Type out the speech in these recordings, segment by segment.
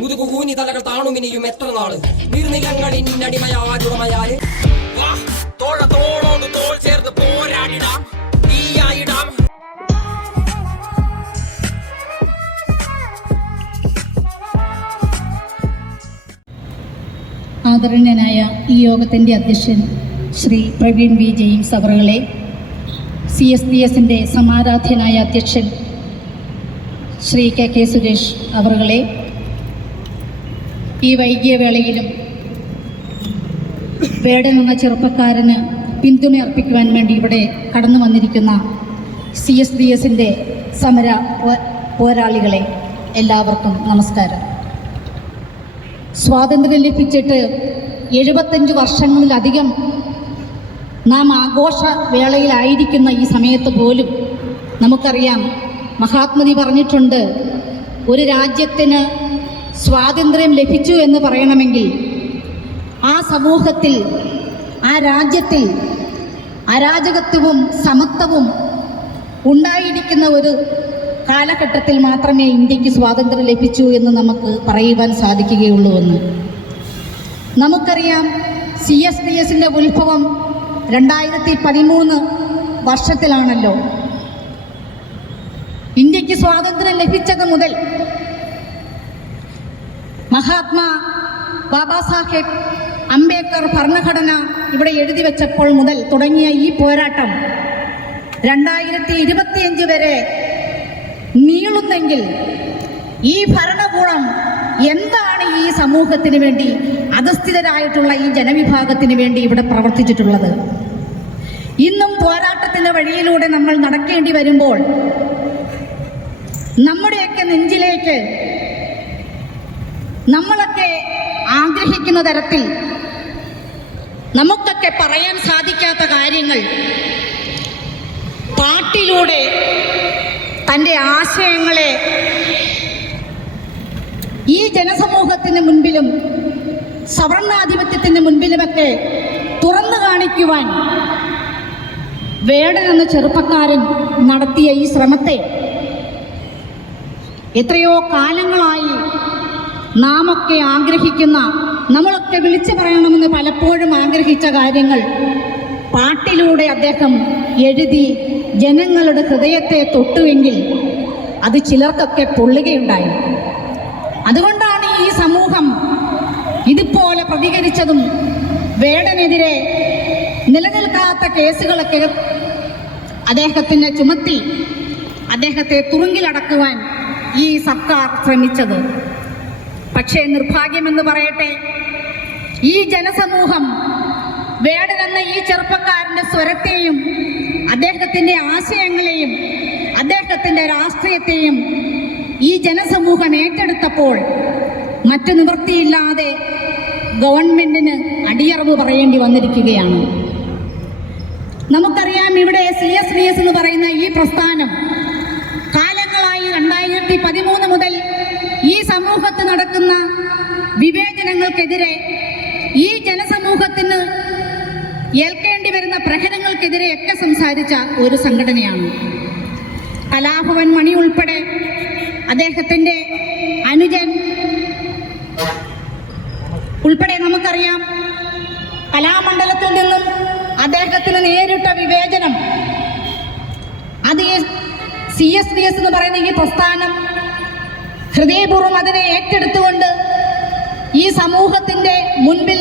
മുതുകുകൂനി തലകൾ താണുമിനിയും എത്ര നാള് നീർനിലങ്ങളിൽ അടിമയാരുടമയാല് തോളത്തോളോന്ന് തോൾ ആദരണീയനായ ഈ യോഗത്തിൻ്റെ അധ്യക്ഷൻ ശ്രീ പ്രവീൺ വി ജെയിംസ് അവറുകളെ സി എസ് ഡി എസിൻ്റെ സമാരാധ്യനായ അധ്യക്ഷൻ ശ്രീ കെ കെ സുരേഷ് അവറുകളെ ഈ വൈകിയ വേളയിലും വേടൻ എന്ന ചെറുപ്പക്കാരന് പിന്തുണ അർപ്പിക്കുവാൻ വേണ്ടി ഇവിടെ കടന്നു വന്നിരിക്കുന്ന സി എസ് ഡി എസിൻ്റെ സമര പോരാളികളെ എല്ലാവർക്കും നമസ്കാരം സ്വാതന്ത്ര്യം ലഭിച്ചിട്ട് എഴുപത്തഞ്ച് വർഷങ്ങളിലധികം നാം ആഘോഷ വേളയിലായിരിക്കുന്ന ഈ സമയത്ത് പോലും നമുക്കറിയാം മഹാത്മതി പറഞ്ഞിട്ടുണ്ട് ഒരു രാജ്യത്തിന് സ്വാതന്ത്ര്യം ലഭിച്ചു എന്ന് പറയണമെങ്കിൽ ആ സമൂഹത്തിൽ ആ രാജ്യത്തിൽ അരാജകത്വവും സമത്വവും ഉണ്ടായിരിക്കുന്ന ഒരു കാലഘട്ടത്തിൽ മാത്രമേ ഇന്ത്യക്ക് സ്വാതന്ത്ര്യം ലഭിച്ചു എന്ന് നമുക്ക് പറയുവാൻ സാധിക്കുകയുള്ളൂ എന്ന് നമുക്കറിയാം സി എസ് പി എസിൻ്റെ ഉത്ഭവം രണ്ടായിരത്തി പതിമൂന്ന് വർഷത്തിലാണല്ലോ ഇന്ത്യക്ക് സ്വാതന്ത്ര്യം ലഭിച്ചത് മുതൽ മഹാത്മാ ബാബാ സാഹേബ് അംബേദ്കർ ഭരണഘടന ഇവിടെ എഴുതി വെച്ചപ്പോൾ മുതൽ തുടങ്ങിയ ഈ പോരാട്ടം രണ്ടായിരത്തി ഇരുപത്തിയഞ്ച് വരെ നീളുന്നെങ്കിൽ ഈ ഭരണകൂടം എന്താണ് ഈ സമൂഹത്തിന് വേണ്ടി അധസ്ഥിതരായിട്ടുള്ള ഈ ജനവിഭാഗത്തിന് വേണ്ടി ഇവിടെ പ്രവർത്തിച്ചിട്ടുള്ളത് ഇന്നും പോരാട്ടത്തിന്റെ വഴിയിലൂടെ നമ്മൾ നടക്കേണ്ടി വരുമ്പോൾ നമ്മുടെയൊക്കെ നെഞ്ചിലേക്ക് നമ്മളൊക്കെ ആഗ്രഹിക്കുന്ന തരത്തിൽ നമുക്കൊക്കെ പറയാൻ സാധിക്കാത്ത കാര്യങ്ങൾ പാട്ടിലൂടെ തൻ്റെ ആശയങ്ങളെ ഈ ജനസമൂഹത്തിന് മുൻപിലും സവർണാധിപത്യത്തിന് മുൻപിലുമൊക്കെ തുറന്നു കാണിക്കുവാൻ വേടൻ എന്ന ചെറുപ്പക്കാരൻ നടത്തിയ ഈ ശ്രമത്തെ എത്രയോ കാലങ്ങളായി നാം ഒക്കെ ആഗ്രഹിക്കുന്ന നമ്മളൊക്കെ വിളിച്ചു പറയണമെന്ന് പലപ്പോഴും ആഗ്രഹിച്ച കാര്യങ്ങൾ പാട്ടിലൂടെ അദ്ദേഹം എഴുതി ജനങ്ങളുടെ ഹൃദയത്തെ തൊട്ടുവെങ്കിൽ അത് ചിലർക്കൊക്കെ പൊള്ളുകയുണ്ടായി അതുകൊണ്ടാണ് ഈ സമൂഹം ഇതുപോലെ പ്രതികരിച്ചതും വേടനെതിരെ നിലനിൽക്കാത്ത കേസുകളൊക്കെ അദ്ദേഹത്തിൻ്റെ ചുമത്തി അദ്ദേഹത്തെ തുറുങ്കിലടക്കുവാൻ ഈ സർക്കാർ ശ്രമിച്ചത് പക്ഷേ നിർഭാഗ്യമെന്ന് പറയട്ടെ ഈ ജനസമൂഹം വേടൻ ഈ ചെറുപ്പക്കാരൻ്റെ സ്വരത്തെയും അദ്ദേഹത്തിൻ്റെ ആശയങ്ങളെയും അദ്ദേഹത്തിൻ്റെ രാഷ്ട്രീയത്തെയും ഈ ജനസമൂഹം ഏറ്റെടുത്തപ്പോൾ മറ്റു നിവൃത്തിയില്ലാതെ ഗവൺമെൻറ്റിന് അടിയറവ് പറയേണ്ടി വന്നിരിക്കുകയാണ് നമുക്കറിയാം ഇവിടെ സി എസ് എസ് എന്ന് പറയുന്ന ഈ പ്രസ്ഥാനം കാലങ്ങളായി രണ്ടായിരത്തി പതിമൂന്ന് മുതൽ ഈ സമൂഹത്ത് നടക്കുന്ന വിവേചനങ്ങൾക്കെതിരെ ഈ ജനസമൂഹത്തിന് ഏൽക്കേണ്ടി വരുന്ന പ്രഹരങ്ങൾക്കെതിരെ ഒക്കെ സംസാരിച്ച ഒരു സംഘടനയാണ് കലാഭവൻ മണി ഉൾപ്പെടെ അദ്ദേഹത്തിൻ്റെ അനുജൻ ഉൾപ്പെടെ നമുക്കറിയാം കലാമണ്ഡലത്തിൽ നിന്നും അദ്ദേഹത്തിന് നേരിട്ട വിവേചനം അത് സി എസ് ഡി എസ് എന്ന് പറയുന്ന ഈ പ്രസ്ഥാനം ഹൃദയപൂർവ്വം അതിനെ ഏറ്റെടുത്തുകൊണ്ട് ഈ സമൂഹത്തിൻ്റെ മുൻപിൽ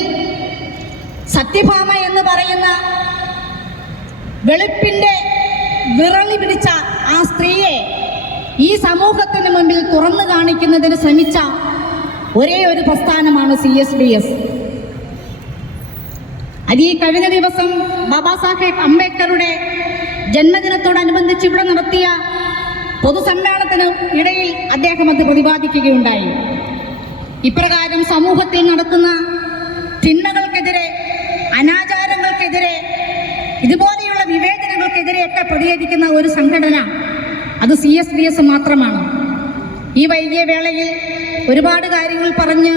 സത്യഭാമ എന്ന് പറയുന്ന വെളുപ്പിൻ്റെ വിറളി പിടിച്ച ആ സ്ത്രീയെ ഈ സമൂഹത്തിന് മുമ്പിൽ തുറന്നു കാണിക്കുന്നതിന് ശ്രമിച്ച ഒരേ ഒരു പ്രസ്ഥാനമാണ് സി എസ് ഡി എസ് അത് ഈ കഴിഞ്ഞ ദിവസം ബാബാ സാഹേബ് അംബേദ്കറുടെ ജന്മദിനത്തോടനുബന്ധിച്ച് ഇവിടെ നടത്തിയ പൊതുസമ്മേളനത്തിന് ഇടയിൽ അദ്ദേഹം അത് പ്രതിപാദിക്കുകയുണ്ടായി ഇപ്രകാരം സമൂഹത്തിൽ നടത്തുന്ന തിന്മകൾക്കെതിരെ അനാചാരങ്ങൾക്കെതിരെ ഇതുപോലെയുള്ള വിവേചനങ്ങൾക്കെതിരെയൊക്കെ പ്രതികരിക്കുന്ന ഒരു സംഘടന അത് സി എസ് ബി എസ് മാത്രമാണ് ഈ വൈകിയ വേളയിൽ ഒരുപാട് കാര്യങ്ങൾ പറഞ്ഞ്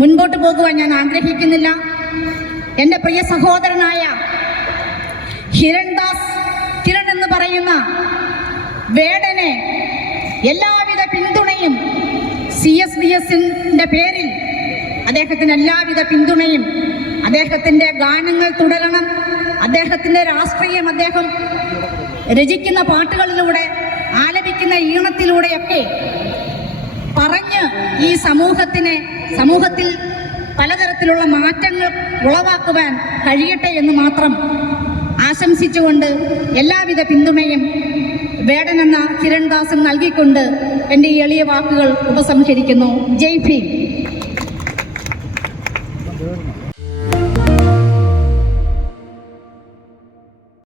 മുൻപോട്ട് പോകുവാൻ ഞാൻ ആഗ്രഹിക്കുന്നില്ല എൻ്റെ പ്രിയ സഹോദരനായ ഹിരൺദാസ് കിരൺ എന്ന് പറയുന്ന വേടനെ എല്ലാവിധ പിന്തുണയും സി എസ് ബി എസിന്റെ പേരിൽ അദ്ദേഹത്തിന് എല്ലാവിധ പിന്തുണയും അദ്ദേഹത്തിന്റെ ഗാനങ്ങൾ തുടരണം അദ്ദേഹത്തിന്റെ രാഷ്ട്രീയം അദ്ദേഹം രചിക്കുന്ന പാട്ടുകളിലൂടെ ആലപിക്കുന്ന ഈണത്തിലൂടെയൊക്കെ പറഞ്ഞ് ഈ സമൂഹത്തിനെ സമൂഹത്തിൽ പലതരത്തിലുള്ള മാറ്റങ്ങൾ ഉളവാക്കുവാൻ കഴിയട്ടെ എന്ന് മാത്രം ആശംസിച്ചുകൊണ്ട് എല്ലാവിധ പിന്തുണയും വേടനെന്ന എന്ന കിരൺദാസൻ നൽകിക്കൊണ്ട് എൻ്റെ ഈ എളിയ വാക്കുകൾ ഉപസംഹരിക്കുന്നു ജയ് ഭീം